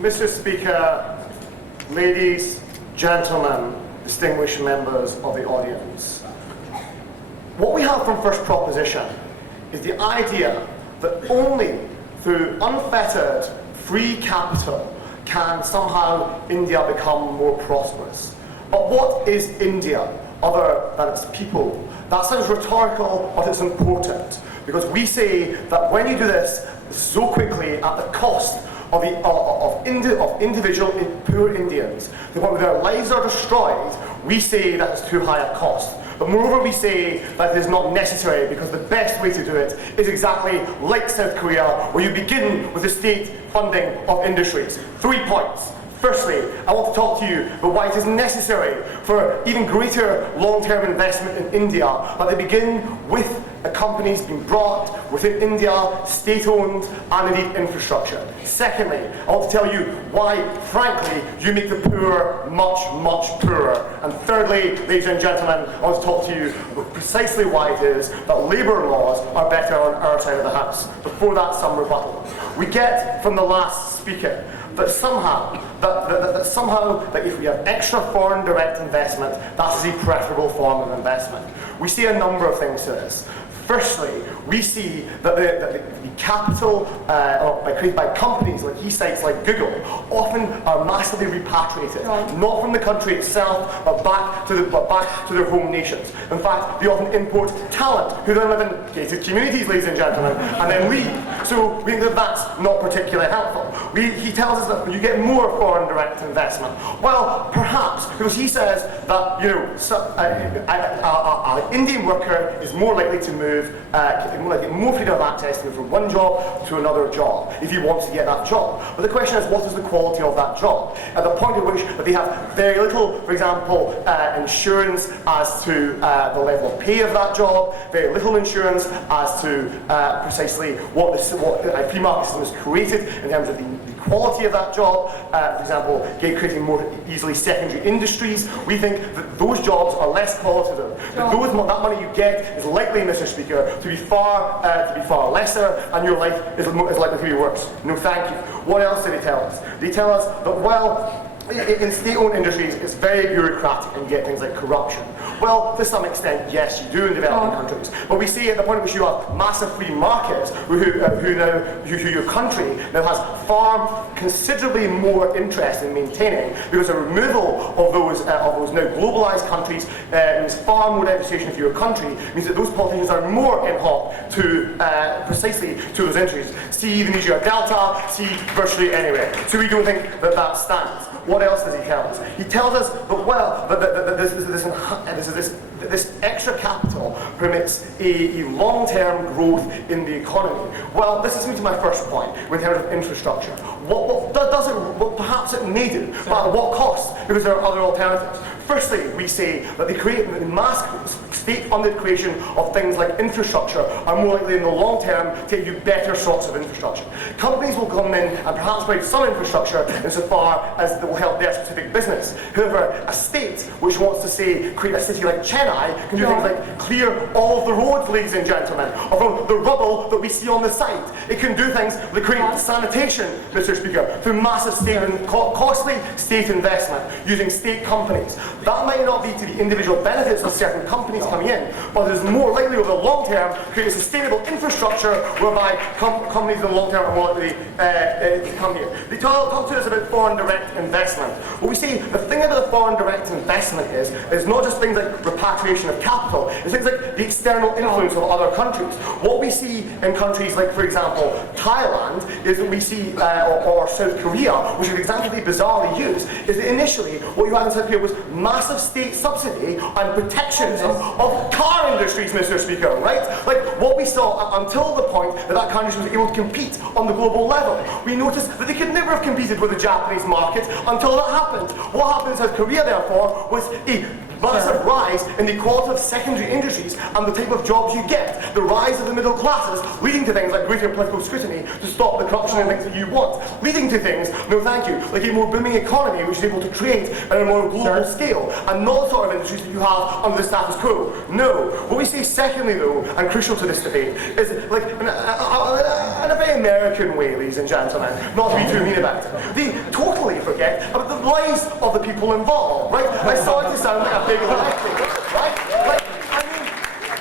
Mr. Speaker, ladies, gentlemen, distinguished members of the audience. What we have from first proposition is the idea that only through unfettered free capital can somehow India become more prosperous. But what is India other than its people? That sounds rhetorical, but it's important, because we say that when you do this so quickly at the cost of individual poor Indians, to the point where their lives are destroyed, we say that it's too high a cost. But moreover, we say that it is not necessary, because the best way to do it is exactly like South Korea, where you begin with the state funding of industries. 3 points. Firstly, I want to talk to you about why it is necessary for even greater long-term investment in India, that they begin with companies being brought within India, state-owned, and indeed infrastructure. Secondly, I want to tell you why, frankly, you make the poor much, much poorer. And thirdly, ladies and gentlemen, I want to talk to you about precisely why it is that labour laws are better on our side of the house. Before that, some rebuttal. We get from the last speaker that somehow that if we have extra foreign direct investment, that is a preferable form of investment. We see a number of things to this. Firstly, we see that the capital created by companies like he cites, like Google, often are massively repatriated, not from the country itself, but back to their home nations. In fact, they often import talent, who then live in gated communities, ladies and gentlemen, and then leave. So we think that that's not particularly helpful. He tells us that you get more foreign direct investment. Well, perhaps, because he says that an Indian worker is more likely to move, more freedom of access to move from one job to another job if he wants to get that job. But the question is, what is the quality of that job? At the point at which they have very little, for example, insurance as to the level of pay of that job, very little insurance as to precisely what a free market system has created in terms of the quality of that job, for example, creating more easily secondary industries. We think that those jobs are less qualitative. That money you get is likely, Mr. Speaker, to be far lesser, and your life is likely to be worse. No, thank you. What else did he tell us? They tell us that, well, in state-owned industries, it's very bureaucratic and you get things like corruption. Well, to some extent, yes, you do in developing countries. But we see at the point at which you have massive free markets, who your country now has considerably more interest in maintaining, because the removal of those now globalized countries means far more devastation for your country, means that those politicians are more in hoc to precisely to those interests. See the Niger Delta, see virtually anywhere. So we don't think that that stands. What else does he tell us? He tells us that, well, this extra capital permits a long-term growth in the economy. Well, this is me to my first point, in terms of infrastructure. Perhaps it may do, but at what cost? Because there are other alternatives. Firstly, we say that the mass state-funded creation of things like infrastructure are more likely in the long term to give you better sorts of infrastructure. Companies will come in and perhaps provide some infrastructure insofar as they will help their specific business. However, a state which wants to, say, create a city like Chennai can do things like clear all of the roads, ladies and gentlemen, of the rubble that we see on the site. It can do things like create sanitation, Mr. Speaker, through massive costly state investment using state companies. That might not be to the individual benefits of certain companies coming in, but it is more likely over the long term to create a sustainable infrastructure whereby companies in the long term are more likely to come here. They talk to us about foreign direct investment. Well, we see the thing about the foreign direct investment is not just things like repatriation of capital, it's things like the external influence of other countries. What we see in countries like, for example, Thailand, is that we see, or South Korea, which is exactly bizarrely used, is that initially what you had in South Korea was massive state subsidy and protectionism of car industries, Mr. Speaker, right? Like what we saw until the point that that country was able to compete on the global level. We noticed that they could never have competed with the Japanese market until that happened. What happened in South Korea, therefore, was a massive rise in the quality of secondary industries and the type of jobs you get. The rise of the middle classes, leading to things like greater political scrutiny to stop the corruption and things that you want. Leading to things, no thank you, like a more booming economy which is able to create on a more global scale, and not the sort of industries that you have under the status quo. No. What we say secondly, though, and crucial to this debate, is like, in a very American way, ladies and gentlemen, not to be too mean about it, they totally forget about the lives of the people involved, right? I started to sound like a big electric, right? Like, I mean,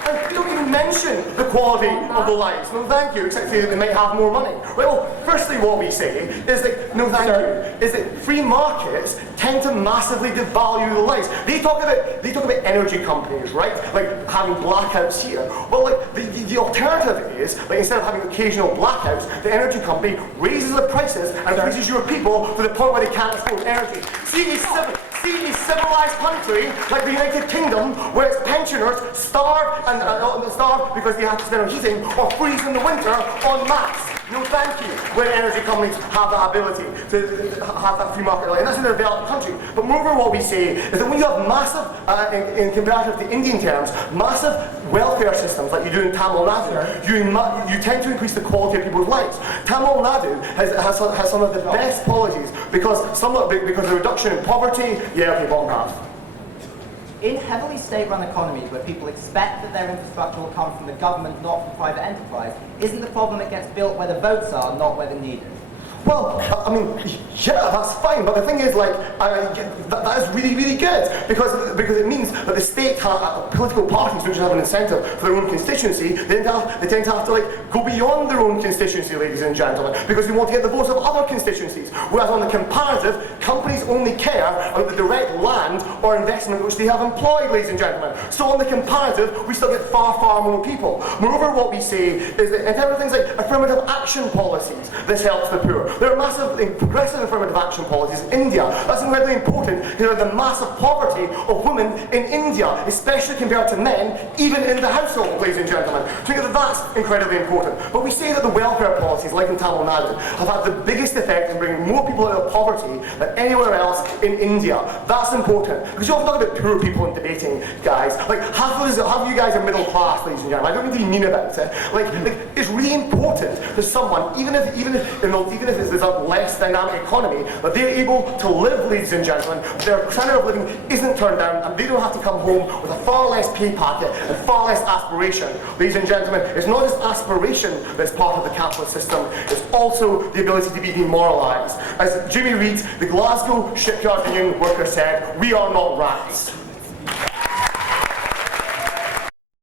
and they don't even mention the quality of the lives. No, thank you, except say that they might have more money. Right, well, firstly, what we say is that, no, thank you, is that free markets tend to massively devalue the lives. They talk about energy companies, right? Like having blackouts here. Well, like the alternative is, like instead of having occasional blackouts, the energy company raises the prices and freezes your people to the point where they can't afford energy. See a civilized country like the United Kingdom, where its pensioners starve starve because they have to spend on heating or freeze in the winter en masse. No, thank you. Where energy companies have that ability to have that free market, and that's in a developed country. But moreover, what we say is that when you have massive, in comparative to Indian terms, massive welfare systems like you do in Tamil Nadu, you tend to increase the quality of people's lives. Tamil Nadu has some of the best policies because of the reduction in poverty. Yeah, okay, bottom half. In heavily state-run economies where people expect that their infrastructure will come from the government, not from private enterprise, isn't the problem it gets built where the votes are, not where they're needed? Well, I mean, yeah, that's fine, but the thing is, like, that is really, really good because it means that the state, political parties don't just have an incentive for their own constituency, they tend to have to, like, go beyond their own constituency, ladies and gentlemen, because they want to get the votes of other constituencies. Whereas on the comparative, companies only care about the direct land or investment which they have employed, ladies and gentlemen. So on the comparative, we still get far, far more people. Moreover, what we say is that in terms of things like affirmative action policies, this helps the poor. There are massive progressive affirmative action policies in India. That's incredibly important. There are the massive poverty of women in India, especially compared to men, even in the household, ladies and gentlemen. So I think that that's incredibly important. But we say that the welfare policies, like in Tamil Nadu, have had the biggest effect in bringing more people out of poverty than anywhere else in India. That's important. Because you often talk about poor people in debating, guys. Like, half of you guys are middle class, ladies and gentlemen. I don't mean to be mean about it. Like it's really important to someone, even if there's a less dynamic economy, that they're able to live, ladies and gentlemen, their standard of living isn't turned down, and they don't have to come home with a far less pay packet and far less aspiration. Ladies and gentlemen, it's not just aspiration that's part of the capitalist system, it's also the ability to be demoralised. As Jimmy Reid, the Glasgow Shipyard Union worker said, we are not rats.